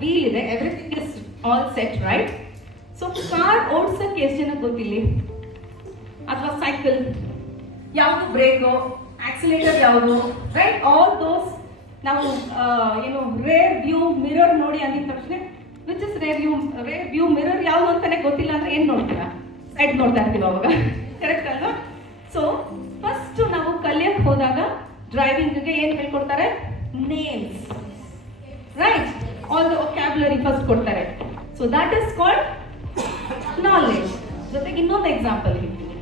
Wheel ಇದೆ. Everything is all set right so car ಓಡಿಸೋಕೆ ಎಷ್ಟು ಜನ ಗೊತ್ತಿಲ್ಲ? ಅಥವಾ ಸೈಕಲ್ ಯಾವುದು ಬ್ರೇಕು ಆಕ್ಸಿಲೇಟರ್ ಯಾವುದು? ರೈಟ್ ಆಲ್ ದೋಸ್ ನಾವು ಏನು ರೇರ್ ವ್ಯೂ ಮಿರರ್ ನೋಡಿ ಅಂದಿದ ತಕ್ಷಣ which is rear view rear view mirror ಯಾವುದು ಅಂತಾನೆ ಗೊತ್ತಿಲ್ಲ ಅಂದ್ರೆ ಏನು ನೋಡ್ತೀರಾ? ಸೈಡ್ ನೋಡ್ತಾ ಇರ್ತೀವಿ ಅವಾಗ. ಕರೆಕ್ಟ್ ಅಲ್ವಾ? ಸೊ ಫಸ್ಟ್ ನಾವು ಕಲಿಯಕ್ಕೆ ಹೋದಾಗ ಡ್ರೈವಿಂಗ್ಗೆ ಏನು ಹೇಳ್ಕೊಡ್ತಾರೆ? Names right all the vocabulary first ಕೊಡ್ತಾರೆ. So that is called knowledge ಜೊತೆಗೆ ಇನ್ನೊಂದು ಎಕ್ಸಾಂಪಲ್ ಹೇಳ್ತೀನಿ.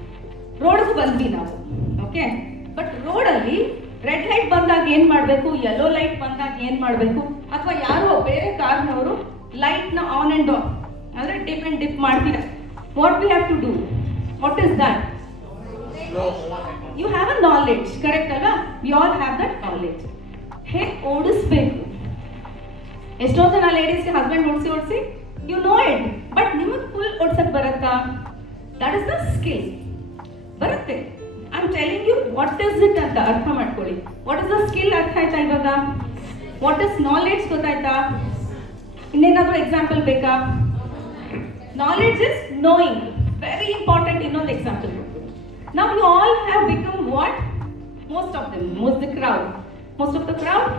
ರೋಡ್ ಬಂದ್ವಿ ನಾವು ಓಕೆ ಬಟ್ ರೋಡಲ್ಲಿ ರೆಡ್ ಲೈಟ್ ಬಂದಾಗ ಏನ್ ಮಾಡಬೇಕು? ಯೆಲ್ಲೋ ಲೈಟ್ ಬಂದಾಗ ಏನ್ ಮಾಡಬೇಕು? ಅಥವಾ ಯಾರೋ ಬೇರೆ ಕಾರ್ನವರು ಲೈಟ್ನ ಆನ್ ಅಂಡ್ ಆಫ್ ಅಂದ್ರೆ ಡಿಪ್ ಅಂಡ್ ಡಿಪ್ ಮಾಡ್ತೀರ? What we have to do what is that you have a knowledge correct ಅಲ್ವಾ? We all have that knowledge ಹೇಗೆ ಓಡಿಸ್ಬೇಕು. ಎಷ್ಟೋ ಜನ ಲೇಡೀಸ್ಗೆ ಹಸ್ಬೆಂಡ್ ಓಡಿಸಿ ಓಡಿಸಿ ಯು ನೋ ಇಟ್ ಬಟ್ ನಿಮಗೆ ಫುಲ್ ಓಡ್ಸಕ್ ಬರುತ್ತಾ? ದಟ್ ಇಸ್ ದ ಸ್ಕಿಲ್ ಬರುತ್ತೆ. I am telling you what is it ಅಂತ ಅರ್ಥ ಮಾಡ್ಕೊಳ್ಳಿ. ವಾಟ್ ಇಸ್ ದ ಸ್ಕಿಲ್ ಅರ್ಥ ಆಯ್ತಾ ಇವಾಗ? ವಾಟ್ ಇಸ್ ನಾಲೆಡ್ಜ್ ಗೊತ್ತಾಯ್ತಾ? ಇನ್ನೇನಾದ್ರೂ ಎಕ್ಸಾಂಪಲ್ ಬೇಕಾ? Knowledge is knowing very important ಇನ್ನೊಂದು ಎಕ್ಸಾಂಪಲ್ ನಾವು you all have become what most of them most the crowd most of the crowd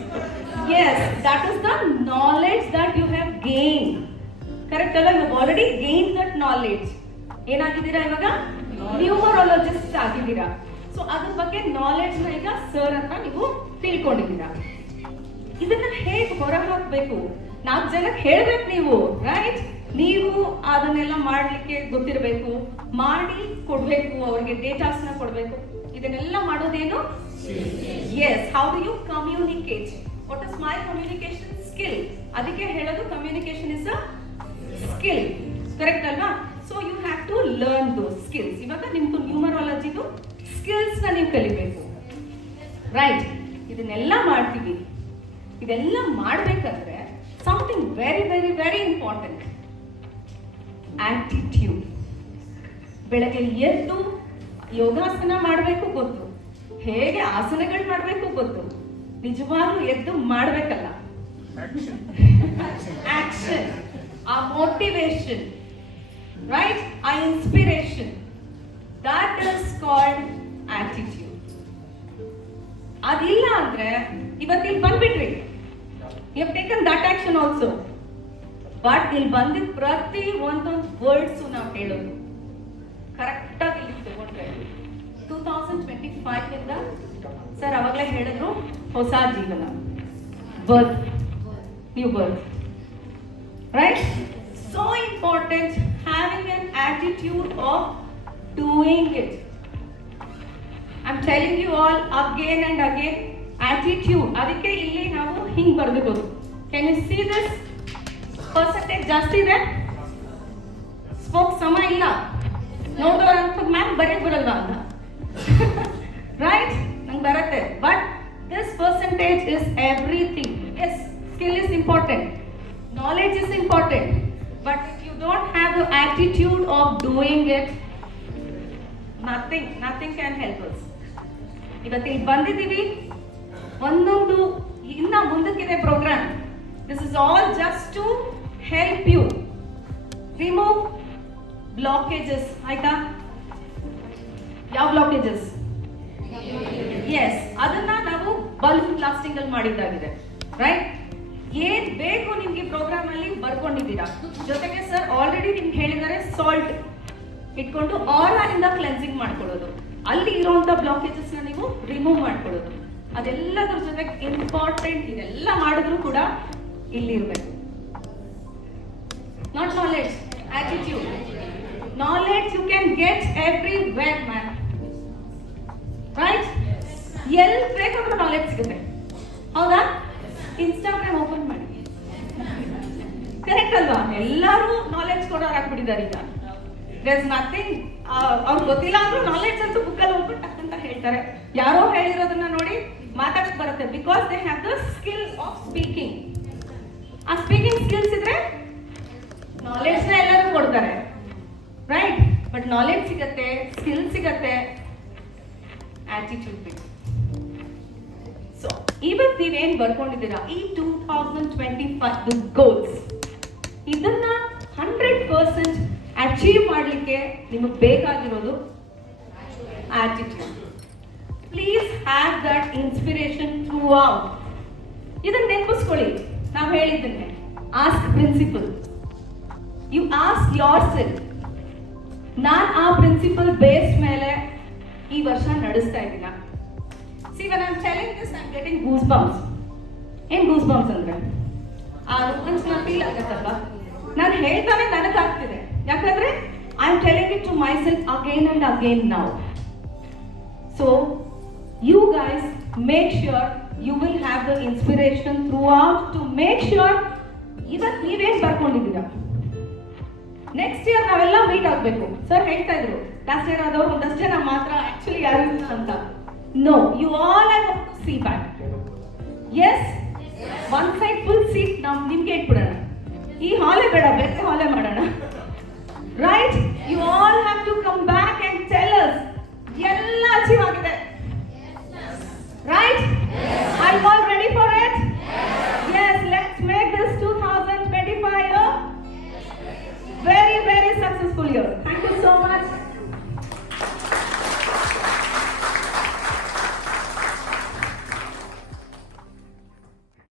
Yes, that is the knowledge that you have gained. Correct ಅಲ್ಲ? You already gain that knowledge ಏನಾಗಿದ್ದೀರಾ ಇವಾಗ? Numerologist ಆಗಿದ್ದೀರಾ. So ಅದ್ರ ಬಗ್ಗೆ ನಾಲೆಡ್ಜ್ನ ಈಗ sir ಅಂತ ನೀವು ತಿಳ್ಕೊಂಡಿದ್ದೀರಾ. ಇದನ್ನ ಹೇಗೆ ಹೊರ ಹಾಕಬೇಕು ನಾಲ್ಕು ಜನಕ್ಕೆ ಹೇಳ್ಬೇಕು ನೀವು ರೈಟ್ ನೀವು ಅದನ್ನೆಲ್ಲ ಮಾಡಲಿಕ್ಕೆ ಗೊತ್ತಿರಬೇಕು, ಮಾಡಿ ಕೊಡಬೇಕು, ಅವರಿಗೆ ಡೇಟಾಸ್ನ ಕೊಡ್ಬೇಕು. ಇದನ್ನೆಲ್ಲ ಮಾಡೋದೇನು? Yes how do you communicate what is my communication skill ಅದಕ್ಕೆ ಹೇಳೋದು communication is a skill correct ಅಲ್ವಾ? So you have to learn those skills ಇವಾಗ ನಿಮ್ದು ನ್ಯೂಮರಾಲಜಿದು ಸ್ಕಿಲ್ಸ್ನ ನೀವು ಕಲಿಬೇಕು. ರೈಟ್ ಇದನ್ನೆಲ್ಲ ಮಾಡ್ತೀವಿ. ಇದೆಲ್ಲ ಮಾಡಬೇಕಾದ್ರೆ something very very very important attitude ಬೆಳಗ್ಗೆ ಎದ್ದು ಯೋಗಾಸನ ಮಾಡಬೇಕು ಗೊತ್ತು. ಹೇಗೆ ಆಸನಗಳು ಮಾಡಬೇಕು ಗೊತ್ತು. ನಿಜವಾಗ್ಲೂ ಎದ್ದು ಮಾಡ್ಬೇಕಲ್ಲ. Action ah motivation right ah inspiration that is called attitude ಅದಿಲ್ಲ ಅಂದ್ರೆ ಇವತ್ತಿಲ್ಲಿ ಬಂದ್ಬಿಟ್ರಿ? You taken that action also but ಇಲ್ಲಿ ಬಂದಿದ್ದ ಪ್ರತಿ ಒಂದೊಂದು ವರ್ಡ್ಸು ನಾವು ಹೇಳೋದು. ಕರೆಕ್ಟಾಗಿ ಇಲ್ಲಿ ತಗೊಂಡ್ರೆ. ಟೂ ತೌಸಂಡ್ ಟ್ವೆಂಟಿ ಫೈವ್ ಇಂದ ಸರ್ ಅವಾಗಲೇ ಹೇಳಿದ್ರು ಹೊಸ ಜೀವನ. Birth new birth right so important having an attitude of doing it I am telling you all again and again attitude ಅದಕ್ಕೆ ಇಲ್ಲಿ ನಾವು ಹಿಂಗೆ ಬರ್ದಿರೋದು. Can you see this percentage ಜಾಸ್ತಿ ಇದೆ. ಸ್ಪೋಕ್ ಸಮ ಇಲ್ಲ. ನೋಡೋರ ಅಂತ ಮ್ಯಾಮ್ ಬರೆಯಕ್ ಬರಲ್ವಾ ಅಂತ. ರೈಟ್ ನಂಗೆ ಬರುತ್ತೆ. But this percentage is everything yes skill is important knowledge is important but if you don't have the attitude of doing it nothing nothing can help us ಇವತ್ತು ಇಲ್ಲಿ ಬಂದಿದ್ದೀವಿ. ಒಂದೊಂದು ಇನ್ನ ಮುಂದಕ್ಕಿದೆ program this is all just to help you remove blockages ಆಯ್ತಾ? ಯಾವ blockages S ಅದನ್ನ ನಾವು bulb blasting ಅಲ್ಲಿ ಮಾಡಿದ್ದಾಗಿದೆ ರೈಟ್ ಏನ್ ಬೇಕು ನಿಮ್ಗೆ ಪ್ರೋಗ್ರಾಮ್ ಅಲ್ಲಿ ಬರ್ಕೊಂಡಿದ್ದೀರಾ? ಜೊತೆಗೆ ಸರ್ ಆಲ್ರೆಡಿ ನಿಮ್ಗೆ ಹೇಳಿದ್ದಾರೆ ಸಾಲ್ಟ್ ಇಟ್ಕೊಂಡು ಆರಾ ಇಂದ ಕ್ಲೆನ್ಸಿಂಗ್ ಮಾಡ್ಕೊಳ್ಳೋದು. ಅಲ್ಲಿ ಇರುವಂತ ಬ್ಲಾಕೇಜಸ್ ನೀವು ರಿಮೂವ್ ಮಾಡ್ಕೊಳ್ಳೋದು. ಅದೆಲ್ಲದ್ರ ಜೊತೆಗೆ ಇಂಪಾರ್ಟೆಂಟ್ ಇದೆಲ್ಲ ಮಾಡಿದ್ರು ಕೂಡ ಇಲ್ಲಿ ಇರಬೇಕು knowledge, attitude. Knowledge you can get everywhere, man. Right ಎಲ್ಲಿ ಬೇಕಾದ್ರೂ ನಾಲೆಡ್ಜ್ ಸಿಗುತ್ತೆ. ಹೌದಾ? ಇನ್ಸ್ಟಾಗ್ರಾಮ್ ಓಪನ್ ಮಾಡಿ. ಕರೆಕ್ಟ್ ಅಲ್ವಾ? ಎಲ್ಲರೂ ನಾಲೆಡ್ಜ್ ಕೊಡೋರು ಆಗ್ಬಿಟ್ಟಿದ್ದಾರೆ ಈಗ. ದೇರ್ ನಥಿಂಗ್ ಅವ್ರು ಗೊತ್ತಿಲ್ಲ ಅಂದ್ರೂ ನಾಲೆಡ್ಜ್ ಅಂತೂ ಬುಕ್ಕಲ್ಲಿ ಹೋಗ್ಬಿಟ್ಟು ಅಂತ ಹೇಳ್ತಾರೆ. ಯಾರೋ ಹೇಳಿರೋದನ್ನ ನೋಡಿ ಮಾತಾಡಕ್ ಬರುತ್ತೆ. Because they have the skill of speaking ah speaking skills ಇದ್ರೆ ನಾಲೆಡ್ಜ್ನ ಎಲ್ಲರೂ ಕೊಡ್ತಾರೆ. ರೈಟ್ ಬಟ್ ನಾಲೆಡ್ಜ್ ಸಿಗತ್ತೆ ಸ್ಕಿಲ್ ಸಿಗತ್ತೆ ಆಟಿಟ್ಯೂಡ್ ಬೇಕು. ಸೊ ಇವತ್ತು ನೀವೇನ್ ಬರ್ಕೊಂಡಿದ್ದೀರಾ? ಈ ಟೂ ತೌಸಂಡ್ ಟ್ವೆಂಟಿ ಗೋಲ್ಸ್ ಇದನ್ನ ಹಂಡ್ರೆಡ್ ಪರ್ಸೆಂಟ್ ಅಚೀವ್ ಮಾಡಲಿಕ್ಕೆ ನಿಮಗೆ ಬೇಕಾಗಿರೋದು attitude please have that inspiration throughout ಇದನ್ನ ನೆನಪಿಸ್ಕೊಳ್ಳಿ. ನಾವು ಹೇಳಿದ್ದನ್ನೇ. Ask principle you ask yourself ನಾನು ಆ ಪ್ರಿನ್ಸಿಪಲ್ ಬೇಸ್ ಮೇಲೆ ಈ ವರ್ಷ ನಡೆಸ್ತಾ ಇದ್ದೀನ? ಸಿ one I'm telling this I'm getting goose bumps ಏನ್ ಗೂಸ್ ಬಾಂಬ್ಸ್ ಅಂದ್ರೆ? ಆ ರೋಮನ್ಸ್ನ ಫೀಲ್ ಆಗತ್ತಲ್ವಾ? ನಾನು ಹೇಳ್ತಾನೆ ನನಗಾಗ್ತಿದೆ ಯಾಕಂದ್ರೆ I am telling it to myself again and again ನಾವು so you guys make sure you will have the inspiration throughout to make sure ಇವತ್ತು ನೀವೇನು ಬರ್ಕೊಂಡಿದ್ದೀರಾ? ನೆಕ್ಸ್ಟ್ ಇಯರ್ ನಾವೆಲ್ಲ ಮೀಟ್ ಆಗ್ಬೇಕು. ಸರ್ ಹೇಳ್ತಾ ಇದ್ರು ಲಾಸ್ಟ್ ಇಯರ್ ಆದವ್ರು ಒಂದಷ್ಟು ಜನ ಮಾತ್ರ ಆಕ್ಚುಲಿ ಯಾರು ಇಲ್ಲ ಅಂತ. No you all are see back yes one side full seat ನಾವು ನಿಮ್ಗೆ ಇಟ್ಬಿಡೋಣ. ಈ ಹಾಲೇ ಬೇಡ, ಬೇರೆ ಹಾಲೇ ಮಾಡೋಣ.